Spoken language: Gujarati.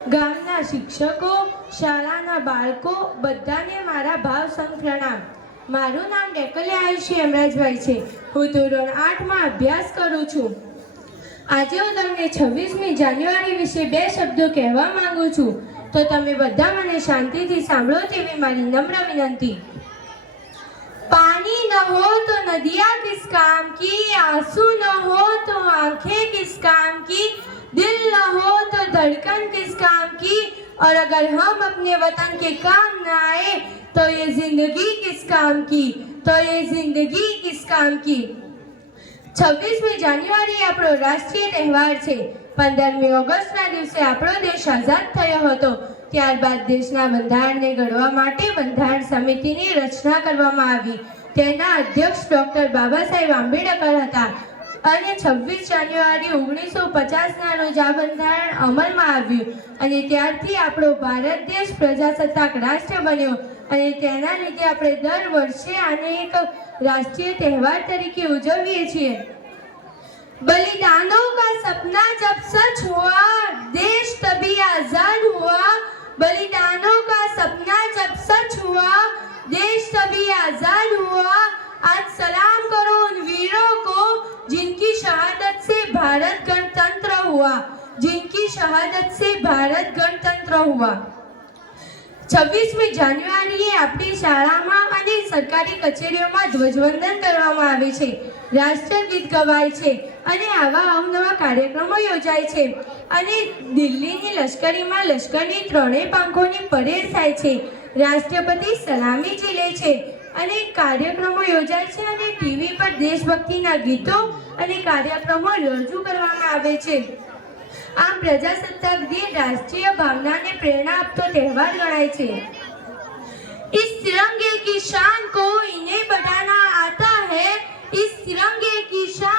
ગામના શિક્ષકો, શાળાના બાળકો બધાને મારા ભાવસંગ પ્રણામ। મારું નામ ડેકલિયા આયુષી હેમરાજભાઈ છે। હું ધોરણ 8માં અભ્યાસ કરું છું। આજે હું તમને 26મી જાન્યુઆરી વિશે બે શબ્દો કહેવા માંગુ છું, તો તમે બધા મને શાંતિથી સાંભળો તેવી મારી નમ્ર વિનંતી। पानी न हो तो नदियाँ किस काम की, आंसू न हो तो आंखें किस काम की, दिल न हो तो धड़कन किस काम की, और अगर हम अपने वतन के काम न आए तो ये जिंदगी किस काम की, तो ये जिंदगी किस काम की। 26મી જાન્યુઆરી આપણો રાષ્ટ્રીય તહેવાર છે। 15મી ઓગસ્ટના દિવસે આપણો દેશ આઝાદ થયો હતો। ત્યારબાદ દેશના બંધારણને ઘડવા માટે બંધારણ સમિતિની રચના કરવામાં આવી। તેના અધ્યક્ષ ડોક્ટર બાબા સાહેબ આંબેડકર હતા અને 26 જાન્યુઆરી 1950ના રોજ આ બંધારણ અમલમાં આવ્યું અને ત્યારથી આપણો ભારત દેશ પ્રજાસત્તાક રાષ્ટ્ર બન્યો અને તેના લીધે આપણે દર વર્ષે આને એક राष्ट्रीय त्यौहार तरीके उजवीए छिए। बलिदानों का सपना जब सच हुआ, देश तभी आजाद हुआ। बलिदानों का सपना जब सच हुआ, देश तभी आजाद हुआ। आज सलाम करो उन वीरों को जिनकी शहादत से भारत गणतंत्र हुआ, जिनकी शहादत से भारत गणतंत्र हुआ। 26મી જાન્યુઆરીએ આપણી શાળામાં અને સરકારી કચેરીઓમાં ધ્વજવંદન કરવામાં આવે છે, રાષ્ટ્રગીત ગવાય છે અને આવા અવનવા કાર્યક્રમો યોજાય છે અને દિલ્હીની લશ્કરીમાં લશ્કરની ત્રણેય પાંખોની પરેડ થાય છે, રાષ્ટ્રપતિ સલામી ઝીલે છે અને કાર્યક્રમો યોજાય છે અને ટીવી પર દેશભક્તિના ગીતો અને કાર્યક્રમો રજૂ કરવામાં આવે છે। આમ प्रजासत्ताक दिन राष्ट्रीय भावना ने प्रेरणा आपतो त्यौहार गणाय छे। इस तिरंगे की शान को इन्हें बढ़ाना आता है, इस तिरंगे की शान